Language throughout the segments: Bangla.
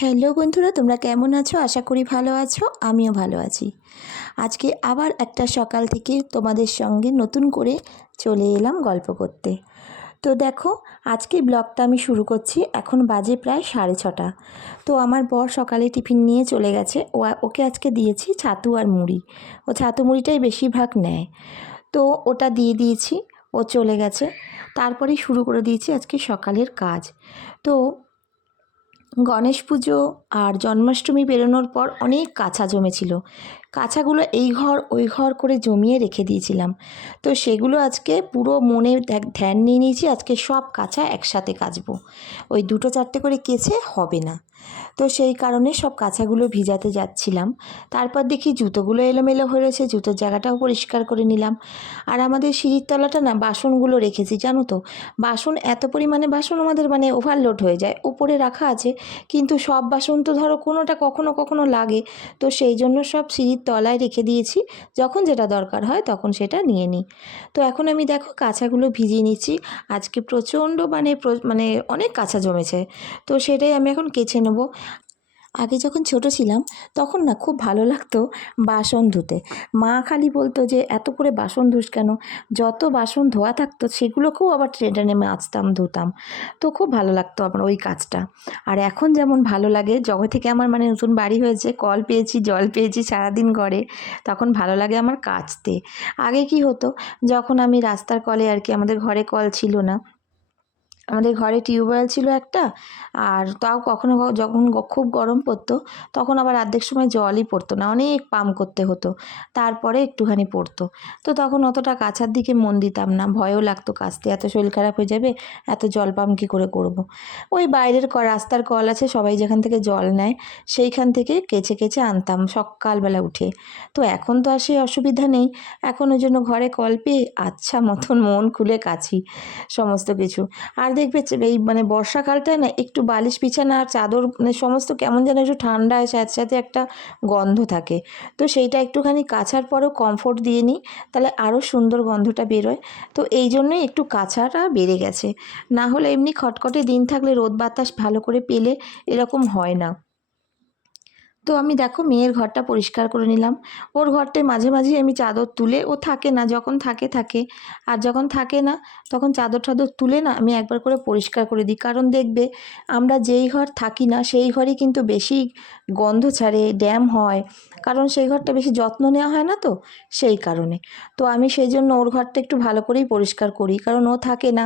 হ্যালো বন্ধুরা, তোমরা কেমন আছো? আশা করি ভালো আছো। আমিও ভালো আছি। আজকে আবার একটা সকাল থেকে তোমাদের সঙ্গে নতুন করে চলে এলাম গল্প করতে। তো দেখো, আজকে ব্লগটা আমি শুরু করছি। এখন বাজে প্রায় 6:30। তো আমার বর সকালে টিফিন নিয়ে চলে গেছে। ওকে আজকে দিয়েছি ছাতু আর মুড়ি। ও ছাতু মুড়িটাই বেশিরভাগ নেয়। তো ওটা দিয়ে দিয়েছি, ও চলে গেছে। তারপরেই শুরু করে দিয়েছি আজকে সকালের কাজ। তো গণেশ পুজো আর জন্মাষ্টমী পেরোনোর পর অনেক কাছা জমেছিল। কাছাগুলো এই ঘর ওই ঘর করে জমিয়ে রেখে দিয়েছিলাম। তো সেগুলো আজকে পুরো মনে ধ্যান নিয়ে নিয়েছি, আজকে সব কাছা একসাথে কাচবো। ওই 2-4টে করে কেচে হবে না। তো সেই কারণে সব কাছাগুলো ভিজাতে যাচ্ছিলাম। তারপর দেখি জুতোগুলো এলোমেলো হয়ে রয়েছে, জুতোর জায়গাটাও পরিষ্কার করে নিলাম। আর আমাদের সিঁড়ির তলাটা না বাসনগুলো রেখেছি, জানো তো। বাসন এত পরিমাণে বাসন আমাদের ওভারলোড হয়ে যায়। উপরে রাখা আছে, কিন্তু সব বাসন তো ধরো কোনোটা কখনো কখনো লাগে। তো সেই জন্য সব সিঁড়ির তলায় রেখে দিয়েছি, যখন যেটা দরকার হয় তখন সেটা নিয়ে নিই। তো এখন আমি দেখো কাছাগুলো ভিজিয়ে নিচ্ছি। আজকে প্রচণ্ড অনেক কাছা জমেছে। তো সেটাই আমি এখন কেচে নেবো। আগে যখন ছোট ছিলাম তখন না খুব ভালো লাগতো বাসন ধুতে। মা খালি বলতো যে এত করে বাসন ধুস কেন। যত বাসন ধোয়া থাকতো সেগুলোকেও আবার টেনে টেনে মাজতাম, ধুতাম। তো খুব ভালো লাগতো আমার ওই কাজটা। আর এখন যেমন ভালো লাগে, যবে থেকে আমার নতুন বাড়ি হয়েছে, কল পেয়েছি, জল পেয়েছি সারাদিন ঘরে, তখন ভালো লাগে আমার কাচতে। আগে কি হতো, যখন আমি রাস্তার কলে আর কি, আমাদের ঘরে কল ছিল না, আমাদের ঘরে টিউবওয়েল ছিল একটা। আর তাও কখনো যখন খুব গরম পড়তো তখন আবার অর্ধেক সময় জলই পড়তো না, অনেক পাম্প করতে হতো, তারপরে একটুখানি পড়তো। তো তখন অতটা কাচার দিকে মন দিতাম না, ভয়ও লাগতো কাচতে, এত শরীর খারাপ হয়ে যাবে, এত জল পাম্প কী করে করব। ওই বাইরের রাস্তার কল আছে, সবাই যেখান থেকে জল নেয় সেইখান থেকে কেচে কেচে আনতাম সকালবেলা উঠে। তো এখন তো আর সেই অসুবিধা নেই। এখন ওই জন্য ঘরে কল পেয়ে আচ্ছা মতন মন খুলে কাচি সমস্ত কিছু। আর দেখবে এই বর্ষাকালটায় না একটু বালিশ বিছানা আর চাদর সমস্ত কেমন যেন একটু ঠান্ডা হয়, সাথে সাথে একটা গন্ধ থাকে। তো সেইটা একটুখানি কাচার পরেও কমফোর্ট দিয়ে নিই, তাহলে আরও সুন্দর গন্ধটা বেরোয়। তো এই জন্যই একটু কাচাটা বেড়ে গেছে। না হলে এমনি খটখটে দিন থাকলে রোদ বাতাস ভালো করে পেলে এরকম হয় না। তো আমি দেখো মেয়ের ঘরটা পরিষ্কার করে নিলাম। ওর ঘরটায় মাঝে মাঝে আমি চাদর তুলে, ও থাকে না, যখন থাকে থাকে, আর যখন থাকে না তখন চাদর টাদর তুলে না আমি একবার করে পরিষ্কার করে দিই। কারণ দেখবে আমরা যেই ঘর থাকি না সেই ঘরই কিন্তু বেশি গন্ধ ছাড়ে, ড্যাম হয়, কারণ সেই ঘরটা বেশি যত্ন নেওয়া হয় না, তো সেই কারণে। তো আমি সেই জন্য ওর ঘরটা একটু ভালো করেই পরিষ্কার করি, কারণ ও থাকে না।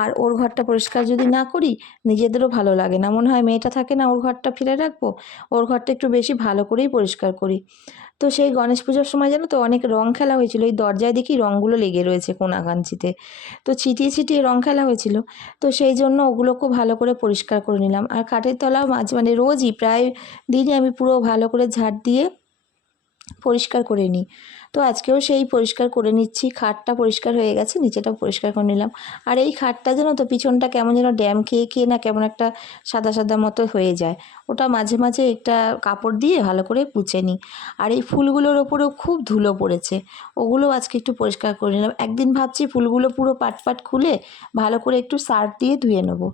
আর ওর ঘরটা পরিষ্কার যদি না করি নিজেদেরও ভালো লাগে না, মনে হয় মেয়েটা থাকে না, ওর ঘরটা ফিরে রাখবো, ওর ঘরটা একটু বেশি ভালো করেই পরিষ্কার করি। তো সেই গণেশ পুজোর সময় জানো তো অনেক রং খেলা হয়েছিল, এই দরজায় দেখি রঙগুলো লেগে রয়েছে কোনাকাঞ্চিতে, তো ছিটিয়ে ছিটিয়ে রং খেলা হয়েছিল। তো সেই জন্য ওগুলোকেও ভালো করে পরিষ্কার করে নিলাম। আর খাটের তলাও রোজই প্রায় দিনই আমি পুরো ভালো করে ঝাড় দিয়ে পরিষ্কার করে নিই। তো আজকেও সেই পরিষ্কার করে নিচ্ছি, খাটটা পরিষ্কার হয়ে গেছে, নিচেটাও পরিষ্কার করে নিলাম। আর এই খাটটা যেন তো পিছনটা কেমন যেন ড্যাম খেয়ে খেয়ে না কেমন একটা সাদা সাদা মতো হয়ে যায়, ওটা মাঝে মাঝে একটা কাপড় দিয়ে ভালো করে পুছে নিই। আর এই ফুলগুলোর ওপরেও খুব ধুলো পড়েছে, ওগুলো আজকে একটু পরিষ্কার করে নিলাম। একদিন ভাবছি ফুলগুলো পুরো পাট পাট খুলে ভালো করে একটু সার্ফ দিয়ে ধুয়ে নেবো।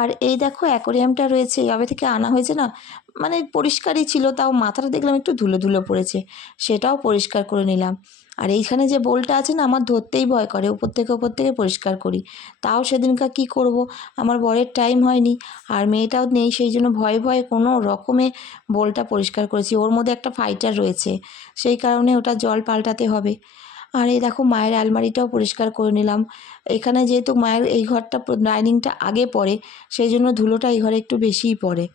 আর এই দেখো অ্যাকোরিয়ামটা রয়েছে, কবে থেকে আনা হয়েছে না, পরিষ্কারই ছিল, তাও মাথাটা দেখলাম একটু ধুলো ধুলো পড়েছে, সেটাও পরিষ্কার করে নিলাম। আর এইখানে যে বোলটা আছে না, আমার ধরতেই ভয় করে, উপর থেকে পরিষ্কার করি। তাও সেদিনকার কী করব, আমার বরের টাইম হয়নি, আর মেয়েটাও নেই, সেই জন্য ভয়ে ভয়ে কোনো রকমে বোলটা পরিষ্কার করেছি। ওর মধ্যে একটা ফাইটার রয়েছে, সেই কারণে ওটা জল পাল্টাতে হবে। আর এই দেখো মায়ের আলমারিটাও পরিষ্কার করে নিলাম। এখানে যেহেতু মায়ের এই ঘরটা ডাইনিংটা আগে পড়ে, সেই জন্য ধুলোটা এই ঘরে একটু বেশিই পড়ে।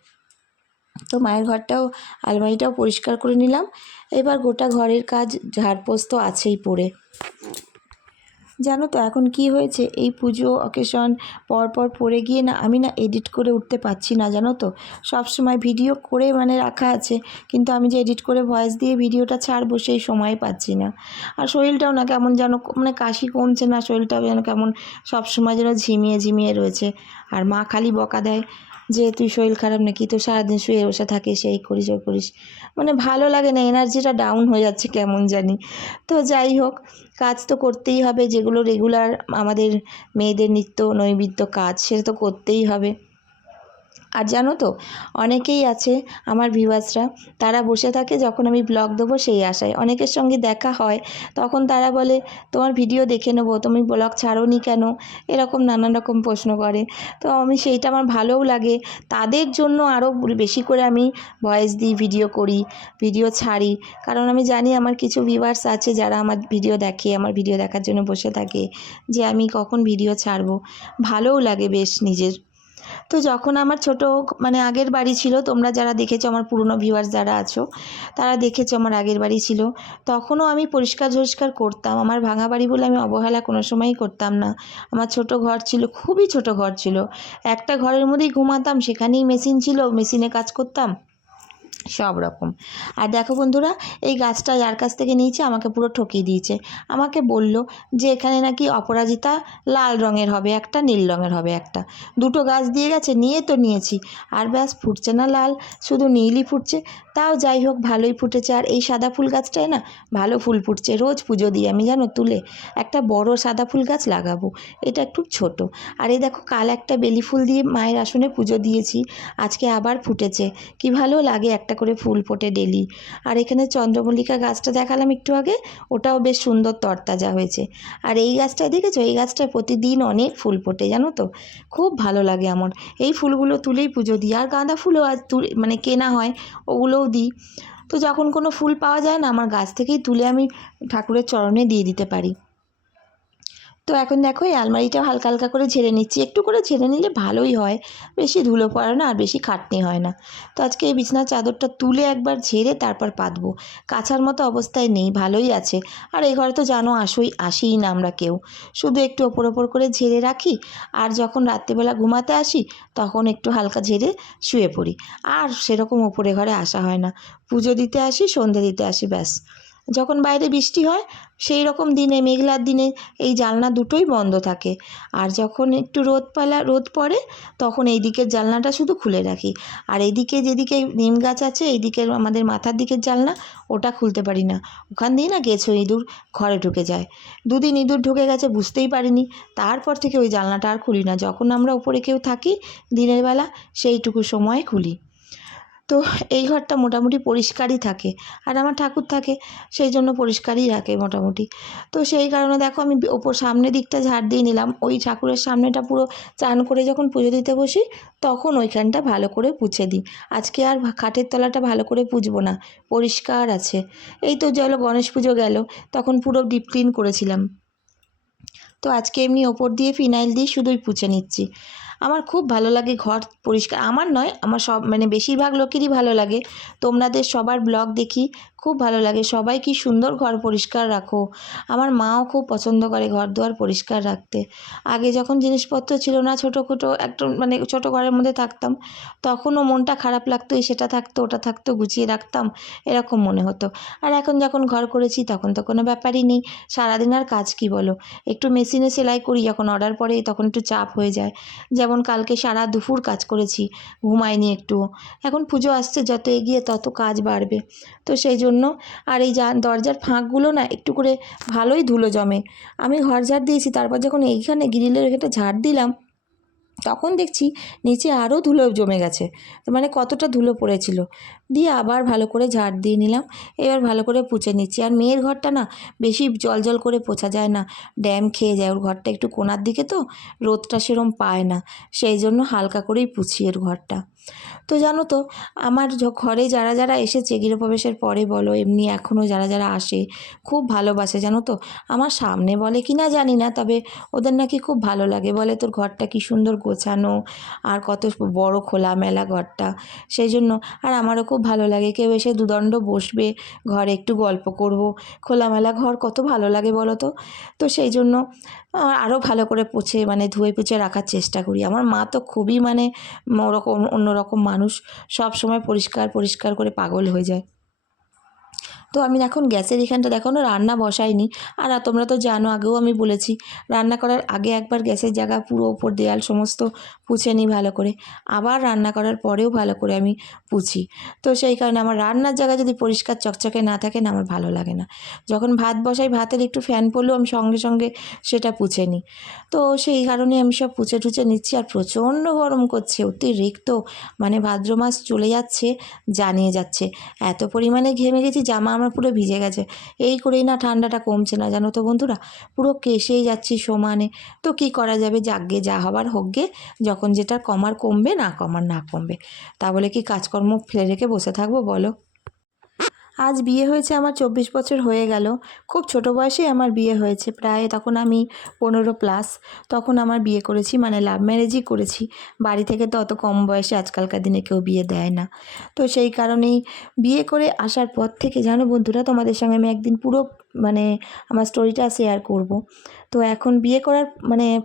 তো মায়ের ঘরটাও, আলমারিটাও পরিষ্কার করে নিলাম। এবার গোটা ঘরের কাজ ঝাড়পোছ তো আছেই পড়ে। জানো তো এখন কি হয়েছে, এই পুজো অকেশন পরপর পড়ে গিয়ে না আমি এডিট করে উঠতে পারছি না, জানো তো। সব সময় ভিডিও করে রাখা আছে, কিন্তু আমি যে এডিট করে ভয়েস দিয়ে ভিডিওটা ছাড়বো সেই সময় পাচ্ছি না। আর শরীরটাও না কেমন যেন, কাশি কমছে না, শরীরটাও যেন কেমন সব সময় যেন ঝিমিয়ে ঝিমিয়ে রয়েছে। আর মা খালি বকা দেয় যে তুই শরীর খারাপ নাকি, তো সারাদিন শুয়ে বসে থাকিস, এই করিস ওই করিস, ভালো লাগে না, এনার্জিটা ডাউন হয়ে যাচ্ছে কেমন জানি। তো যাই হোক, কাজ তো করতেই হবে, যেগুলো রেগুলার আমাদের মেয়েদের নিত্য নৈমিত্য কাজ, সেটা তো করতেই হবে। আর জানো তো, অনেকেই আছে আমার ভিউয়ার্সরা, তারা বসে থাকে যখন আমি ব্লগ দেবো সেই আশায়। অনেকের সঙ্গে দেখা হয়, তখন তারা বলে তোমার ভিডিও দেখে নেবো, তুমি ব্লগ ছাড়োনি কেন, এরকম নানান রকম প্রশ্ন করে। তো আমি সেইটা আমার ভালোও লাগে, তাদের জন্য আরও বেশি করে আমি ভয়েস দিই, ভিডিও করি, ভিডিও ছাড়ি। কারণ আমি জানি আমার কিছু ভিউয়ার্স আছে যারা আমার ভিডিও দেখে, আমার ভিডিও দেখার জন্য বসে থাকে যে আমি কখন ভিডিও ছাড়বো। ভালোও লাগে বেশ নিজের। তো যখন আমার ছোটো মানে আগের বাড়ি ছিল, তোমরা যারা দেখেছো, আমার পুরনো ভিউয়ার্স যারা আছো তারা দেখেছো আমার আগের বাড়ি ছিল, তখনও আমি পরিষ্কার ঝরিষ্কার করতাম। আমার ভাঙা বাড়ি বলে আমি অবহেলা কোনো সময়ই করতাম না। আমার ছোট ঘর ছিল, খুবই ছোট ঘর ছিল, একটা ঘরের মধ্যেই ঘুমাতাম, সেখানেই মেশিন ছিল, মেশিনে কাজ করতাম সব রকম। আর দেখো বন্ধুরা, এই গাছটা যার কাছ থেকে নিয়েছে আমাকে পুরো ঠকিয়ে দিয়েছে। আমাকে বলল যে এখানে নাকি অপরাজিতা লাল রঙের হবে একটা, নীল রঙের হবে একটা, দুটো গাছ দিয়ে গেছে, নিয়ে তো নিয়েছি, আর ব্যাস ফুটছে না লাল, শুধু নীলই ফুটছে। তাও যাই হোক, ভালোই ফুটেছে। আর এই সাদা ফুল গাছটায় না ভালো ফুল ফুটছে, রোজ পুজো দিই আমি, জানো, তুলে একটা বড় সাদা ফুল গাছ লাগাবো। এটা একটু ছোট। আর এই দেখো, কাল একটা বেলি ফুল দিয়ে মায়ের আসনে পুজো দিয়েছি, আজকে আবার ফুটেছে। কি ভালো লাগে, একটা করে ফুল ফোটে ডেলি। আর এখানে চন্দ্রমল্লিকা গাছটা দেখালাম একটু আগে, ওটাও বেশ সুন্দর তরতাজা হয়েছে। আর এই গাছটায় দেখেছো, এই গাছটায় প্রতিদিন অনেক ফুল ফোটে, জানো তো, খুব ভালো লাগে আমার। এই ফুলগুলো তুলেই পুজো দিই। আর গাঁদা ফুলও আজ মানে কেনা হয়, ওগুলোও দিই। তো যখন কোনো ফুল পাওয়া যায় না, আমার গাছ থেকেই তুলে আমি ঠাকুরের চরণে দিয়ে দিতে পারি। তো এখন দেখো, এই আলমারিটা হালকা হালকা করে ঝেড়ে নিচ্ছি, একটু করে ঝেড়ে নিলে ভালোই হয়, বেশি ধুলো পড়ে না আর বেশি খাটনি হয় না। তো আজকে এই বিছানার চাদরটা তুলে একবার ঝেড়ে তারপর পাতবো। কাচার মতো অবস্থায় নেই, ভালোই আছে। আর এই ঘরে তো জানো আসিই না আমরা কেউ, শুধু একটু ওপর ওপর করে ঝেড়ে রাখি। আর যখন রাত্রিবেলা ঘুমাতে আসি তখন একটু হালকা ঝেড়ে শুয়ে পড়ি। আর সেরকম ওপরে ঘরে আসা হয় না, পুজো দিতে আসি, সন্ধে দিতে আসি, ব্যাস। যখন বাইরে বৃষ্টি হয় সেই রকম দিনে, মেঘলার দিনে এই জানলা দুটোই বন্ধ থাকে। আর যখন একটু রোদ পড়ে তখন এই দিকের জানলাটা শুধু খুলে রাখি। আর এইদিকে যেদিকে নিম গাছ আছে, এই দিকের আমাদের মাথার দিকের জানলা, ওটা খুলতে পারি না। ওখান দিয়ে না গেছো ইঁদুর ঘরে ঢুকে যায়। দুদিন ইঁদুর ঢুকে গেছে, বুঝতেই পারিনি। তারপর থেকে ওই জানলাটা আর খুলি না। যখন আমরা উপরে কেউ থাকি দিনের বেলা, সেইটুকু সময় খুলি। তো এই ঘরটা মোটামুটি পরিষ্কারই থাকে, আর আমার ঠাকুর থাকে, সেই জন্য পরিষ্কারই রাখে মোটামুটি। তো সেই কারণে দেখো, আমি ওপর সামনের দিকটা ঝাড় দিয়ে নিলাম, ওই ঠাকুরের সামনেটা পুরো চান করে যখন পুজো দিতে বসি তখন ওইখানটা ভালো করে পুছে দিই। আজকে আর খাটের তলাটা ভালো করে পুছবো না, পরিষ্কার আছে। এই তো গেল গণেশ পুজো গেল, তখন পুরো ডিপ ক্লিন করেছিলাম। তো আজকে এমনি ওপর দিয়ে ফিনাইল দিয়ে শুধুই পুছে নিচ্ছি। আমার খুব ভালো লাগে ঘর পরিষ্কার, আমার নয়, আমার সব মানে বেশিরভাগ লোকেরই ভালো লাগে। তোমাদের সবার ব্লগ দেখি, খুব ভালো লাগে, সবাই কি সুন্দর ঘর পরিষ্কার রাখো। আমার মাও খুব পছন্দ করে ঘর দুয়ার পরিষ্কার রাখতে। আগে যখন জিনিসপত্র ছিল না, ছোটো খাটো একটা মানে ছোটো ঘরের মধ্যে থাকতাম, তখনও মনটা খারাপ লাগতো, সেটা থাকতো ওটা থাকতো, গুছিয়ে রাখতাম, এরকম মনে হতো। আর এখন যখন ঘর করেছি তখন তো কোনো ব্যাপারই নেই। সারাদিন আর কাজ কি বলো, একটু মেশিনে সেলাই করি, যখন অর্ডার পড়ে তখন একটু চাপ হয়ে যায়। যেমন কালকে সারা দুপুর কাজ করেছি, ঘুমাইনি একটুও। এখন পুজো আসছে, যত এগিয়ে তত কাজ বাড়বে। তো সেই জন্য আর এই দরজার ফাঁকগুলো না একটু করে ভালোই ধুলো জমে। আমি ঘর ঝাড় দিয়েছি, তারপর যখন এইখানে গ্রিলের একটা ঝাড় দিলাম তখন দেখছি নিচে আরও ধুলো জমে গেছে, মানে কতটা ধুলো পড়েছিল। দিয়ে আবার ভালো করে ঝাড় দিয়ে নিলাম, এবার ভালো করে পুছে নিচ্ছি। আর মেয়ের ঘরটা না বেশি জল করে পোছা যায় না, ড্যাম খেয়ে যায়। ওর ঘরটা একটু কোণার দিকে তো, রোদটা সেরম পায় না, সেই জন্য হালকা করেই পুছি ওর ঘরটা। তো জানো তো, আমার ঘরে যারা যারা এসেছে গৃহপ্রবেশের পরে বলো, এমনি এখনও যারা যারা আসে, খুব ভালোবাসে জানো তো। আমার সামনে বলে কি না জানি না, তবে ওদের নাকি খুব ভালো লাগে, বলে তোর ঘরটা কি সুন্দর গোছানো, আর কত বড় খোলামেলা ঘরটা, সেই জন্য। আর আমারও খুব ভালো লাগে, কেউ এসে দুদণ্ড বসবে ঘরে, একটু গল্প করব, খোলামেলা ঘর কত ভালো লাগে বলো তো। তো সেই জন্য আরও ভালো করে মানে ধুয়ে পুছে রাখার চেষ্টা করি। আমার মা তো খুবই মানে অন্যরকম মানুষ, সব সময় পরিষ্কার পরিষ্কার করে পাগল হয়ে যায়। তো আমি এখন গ্যাসের এখানটা দেখো না রান্না বসাইনি। আর তোমরা তো জানো, আগেও আমি বলেছি, রান্না করার আগে একবার গ্যাসের জায়গা পুরো ওপর দেয়াল সমস্ত পুছে নিই ভালো করে, আবার রান্না করার পরেও ভালো করে আমি পুছি। তো সেই কারণে আমার রান্নার জায়গা যদি পরিষ্কার চকচকে না থাকে না, আমার ভালো লাগে না। যখন ভাত বসাই, ভাতের একটু ফ্যান পড়লেও আমি সঙ্গে সঙ্গে সেটা পুছে নিই। তো সেই কারণে আমি সব পুছে টুছে নিচ্ছি। আর প্রচণ্ড গরম করছে, অতিরিক্ত, মানে ভাদ্র মাস চলে যাচ্ছে জানিয়ে যাচ্ছে। এত পরিমাণে ঘেমে গেছি, জামা আমার পুরো ভিজে গেছে। এই করেই না ঠান্ডাটা কমছে না, জানো তো বন্ধুরা, পুরো কেসেই যাচ্ছি সমানে। তো কি করা যাবে, যাকগে, যা হবার হোক গে, যখন যেটা কমার কমবে, না কমার না কমবে। তা বলে কি কাজকর্ম ফেলে রেখে বসে থাকবো বলো? আজ বিয়ে হয়েছে আমার 24 বছর হয়ে গেল। খুব ছোট বয়সেই আমার বিয়ে হয়েছে, প্রায় তখন আমি 15+। তখন আমার বিয়ে করেছি, মানে লাভ ম্যারেজই করেছি। বাড়ি থেকে তো অত কম বয়সে আজকালকার দিনে কেউ বিয়ে দেয় না। তো সেই কারণেই বিয়ে করে আসার পর থেকে, জানো বন্ধুরা, তোমাদের সঙ্গে আমি একদিন পুরো মানে আমার স্টোরিটা শেয়ার করব। তো এখন বিয়ে করার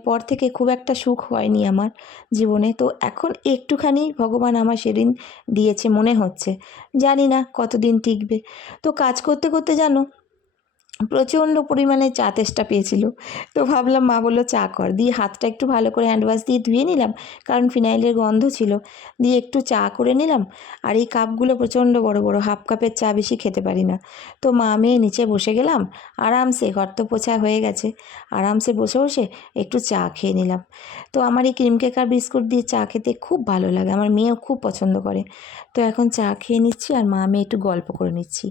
পর থেকে খুব একটা সুখ হয়নি আমার জীবনে। তো এখন একটুখানি ভগবান আমার সেদিন দিয়েছে মনে হচ্ছে, জানি না কতদিন টিকবে। তো কাজ করতে করতে জানো প্রচণ্ড পরিমাণে চা তেষ্টা পেয়েছিল। তো ভাবলাম, মা বললো চা কর, দিয়ে হাতটা একটু ভালো করে হ্যান্ড ওয়াশ দিয়ে ধুয়ে নিলাম, কারণ ফিনাইলের গন্ধ ছিল। দিয়ে একটু চা করে নিলাম। আর এই কাপগুলো প্রচণ্ড বড় বড়, হাফ কাপের চা বেশি খেতে পারি না। তো মা মেয়ে নিচে বসে গেলাম আরামসে, ঘর তো পোছা হয়ে গেছে, আরামসে বসে বসে একটু চা খেয়ে নিলাম। তো আমার এই ক্রিম কেক আর বিস্কুট দিয়ে চা খেতে খুব ভালো লাগে, আমার মেয়েও খুব পছন্দ করে। তো এখন চা খেয়ে নিচ্ছি আর মা মেয়ে একটু গল্প করে নিচ্ছি।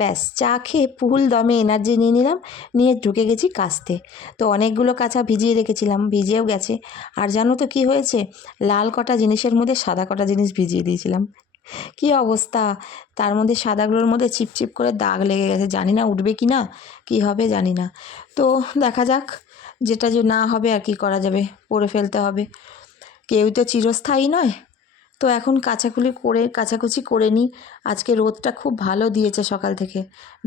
ব্যাস, চা খেয়ে ফুল দমে এনার্জি নিয়ে নিলাম, নিয়ে ঢুকে গেছি কাচতে। তো অনেকগুলো কাঁচা ভিজিয়ে রেখেছিলাম, ভিজেও গেছে। আর জানো তো কী হয়েছে, লাল কটা জিনিসের মধ্যে সাদা কটা জিনিস ভিজিয়ে দিয়েছিলাম। কী অবস্থা, তার মধ্যে সাদাগুলোর মধ্যে চিপচিপ করে দাগ লেগে গেছে, জানি না উঠবে কি না, কী হবে জানি না। তো দেখা যাক, যেটা যে না হবে আর কি করা যাবে, পরে ফেলতে হবে, কেউই তো চিরস্থায়ী নয়। তো এখন কাচাকুচি করে নিই। আজকে রোদটা খুব ভালো দিয়েছে সকাল থেকে,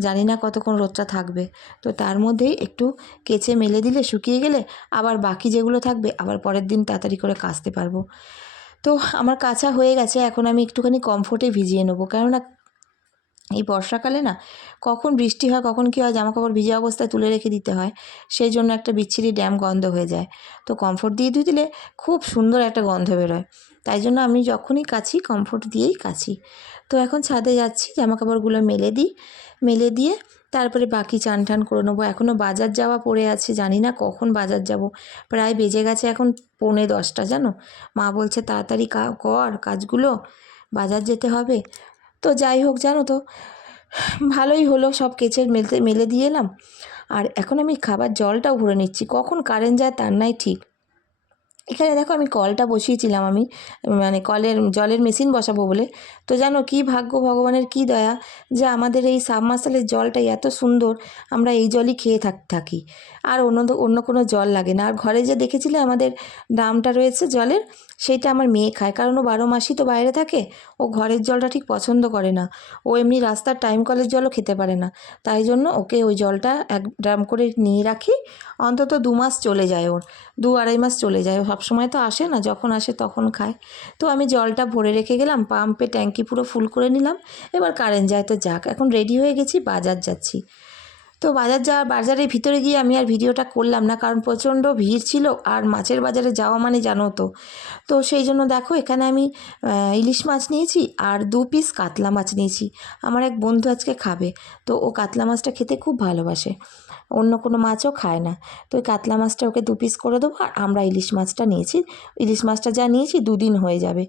জানি না কতক্ষণ রোদটা থাকবে। তো তার মধ্যেই একটু কেচে মেলে দিলে শুকিয়ে গেলে আবার বাকি যেগুলো থাকবে আবার পরের দিন তাড়াতাড়ি করে কাচতে পারবো। তো আমার কাচা হয়ে গেছে, এখন আমি একটুখানি কমফোর্টে ভিজিয়ে নেবো, কেননা এই বর্ষাকালে না কখন বৃষ্টি হয় কখন কী হয়, জামাকাপড় ভিজে অবস্থায় তুলে রেখে দিতে হয়, সেই জন্য একটা বিচ্ছিরি ড্যাম গন্ধ হয়ে যায়। তো কমফোর্ট দিয়ে ধুয়ে দিলে খুব সুন্দর একটা গন্ধ বেরোয়, তাই জন্য আমি যখনই কাচি কমফোর্ট দিয়েই কাচি। তো এখন ছাদে যাচ্ছি, জামাকাপড়গুলো মেলে দিয়ে তারপরে বাকি চান টান করে নেবো। এখনও বাজার যাওয়া পড়ে আছে, জানি না কখন বাজার যাব, প্রায় বেজে গেছে এখন 9:45, জানো। মা বলছে তাড়াতাড়ি কর কাজগুলো, বাজার যেতে হবে। তো যাই হোক, জানো তো ভালোই হলো, সব কেচে মেলে দিয়ে এলাম। আর এখন আমি খাবার জলটাও ভরে নিচ্ছি, কখন কারেন্ট যায় তার নাই ঠিক। এখানে দেখো আমি কলটা বসিয়েছিলাম, আমি জলের মেশিন বসাবো বলে। তো জানো কি ভাগ্য, ভগবানের কি দয়া, যে আমাদের এই সাবমার্সেলের জলটাই এত সুন্দর, আমরা এই জলই খেয়ে থাকি। আর অন্য কোনো জল লাগে না। আর ঘরে যে দেখেছিলে আমাদের ড্রামটা রয়েছে জলের, সেইটা আমার মেয়ে খায়, কারণ ও 12 মাসই তো বাইরে থাকে, ও ঘরের জলটা ঠিক পছন্দ করে না। ও এমনি রাস্তার টাইম কলের জলও খেতে পারে না, তাই জন্য ওকে ওই জলটা 1 ড্রাম করে নিয়ে রাখি। অন্তত 2 মাস চলে যায়, ওর 2-2.5 মাস চলে যায়, ও সবসময় তো আসে না, যখন আসে তখন খায়। তো আমি জলটা ভরে রেখে গেলাম, পাম্পে ট্যাঙ্কি পুরো ফুল করে নিলাম। এবার কারেন্ট যায় তো যাক, এখন রেডি হয়ে গেছি, বাজার যাচ্ছি। তো বাজারের ভিতরে গিয়ে আমি আর ভিডিওটা করলাম না, কারণ প্রচণ্ড ভিড় ছিল, আর মাছের বাজারে যাওয়া মানে জানো তো। তো সেই জন্য দেখো এখানে আমি ইলিশ মাছ নিয়েছি আর 2 পিস কাতলা মাছ নিয়েছি। আমার এক বন্ধু আজকে খাবে, তো ও কাতলা মাছটা খেতে খুব ভালোবাসে, অন্য কোনো মাছও খায় না। তো ওই কাতলা মাছটা ওকে 2 পিস করে দেবো। আর আমরা ইলিশ মাছটা নিয়েছি, ইলিশ মাছটা যা নিয়েছি 2 দিন হয়ে যাবে।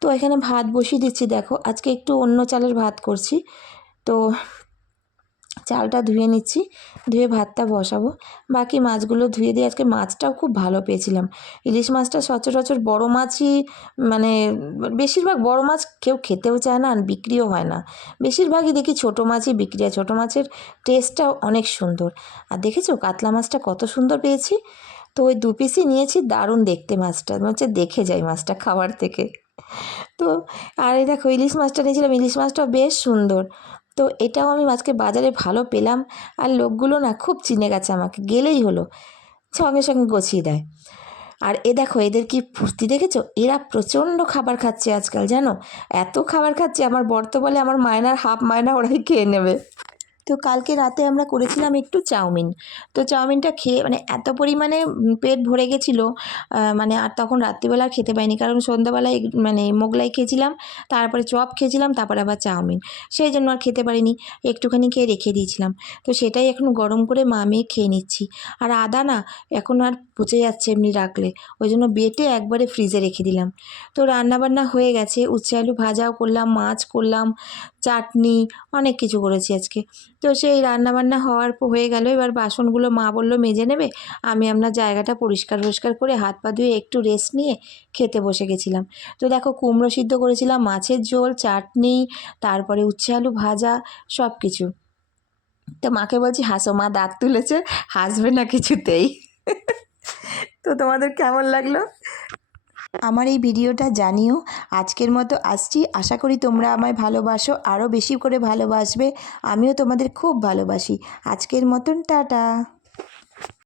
তো এখানে ভাত বসিয়ে দিচ্ছি, দেখো আজকে একটু অন্য চালের ভাত করছি। তো চালটা ধুয়ে নিচ্ছি, ধুয়ে ভাতটা বসাবো। বাকি মাছগুলো ধুয়ে দিয়ে, আজকে মাছটাও খুব ভালো পেয়েছিলাম। ইলিশ মাছটা সচরাচর বড় মাছই, মানে বেশিরভাগ বড় মাছ কেউ খেতেও চায় না আর বিক্রিও হয় না, বেশিরভাগই দেখি ছোটো মাছই বিক্রি হয়, ছোটো মাছের টেস্টটাও অনেক সুন্দর। আর দেখেছো কাতলা মাছটা কত সুন্দর পেয়েছি। তো ওই 2 পিসই নিয়েছি, দারুণ দেখতে মাছটা, মনে হচ্ছে দেখে যাই মাছটা খাবার থেকে। তো আর এই দেখো ইলিশ মাছটা নিয়েছিলাম, ইলিশ মাছটাও বেশ সুন্দর। তো এটাও আমি আজকে বাজারে ভালো পেলাম। আর লোকগুলো না খুব চিনে গেছে আমাকে, গেলেই হলো সঙ্গে সঙ্গে গছিয়ে দেয়। আর দেখো এদের কি ফুর্তি দেখেছো, এরা প্রচণ্ড খাবার খাচ্ছে আজকাল, জানো এত খাবার খাচ্ছে, আমার বর তো বলে আমার মায়নার হাফ মায়না ওরাই খেয়ে নেবে। তো কালকে রাতে আমরা করেছিলাম একটু চাউমিন। তো চাউমিনটা খেয়ে মানে এত পরিমাণে পেট ভরে গেছিলো, মানে আর তখন রাত্রিবেলা আর খেতে পাইনি, কারণ সন্ধ্যাবেলায় মানে মোগলাই খেয়েছিলাম, তারপরে চপ খেয়েছিলাম, তারপরে আবার চাউমিন, সেই জন্য আর খেতে পারিনি, একটুখানি খেয়ে রেখে দিয়েছিলাম। তো সেটাই এখন গরম করে মা মেয়ে খেয়ে নিচ্ছি। আর আদা না এখন আর পচে যাচ্ছে এমনি রাখলে, ওই জন্য বেটে একবারে ফ্রিজে রেখে দিলাম। তো রান্নাবান্না হয়ে গেছে, উচ্ছে আলু ভাজাও করলাম, মাছ করলাম, চাটনি, অনেক কিছু করেছি আজকে। তো সেই রান্নাবান্না হয়ে গেল, এবার বাসনগুলো মা বললো মেজে নেবে, আমি আপনার জায়গাটা পরিষ্কার করে হাত পা ধুয়ে একটু রেস্ট নিয়ে খেতে বসে গেছিলাম। তো দেখো কুমড়ো সিদ্ধ করেছিলাম, মাছের ঝোল, চাটনি, তারপরে উচ্ছে আলু ভাজা, সব কিছু। তো মাকে বলছি হাসো, মা দাঁত তুলেছে, হাসবে না কিছুতেই। তো তোমাদের কেমন লাগলো আমার এই ভিডিওটা জানিও। আজকের মতো আসছি, আশা করি তোমরা আমায় ভালোবাসো, আরও বেশি করে ভালোবাসবে, আমিও তোমাদের খুব ভালোবাসি। আজকের মতন টাটা।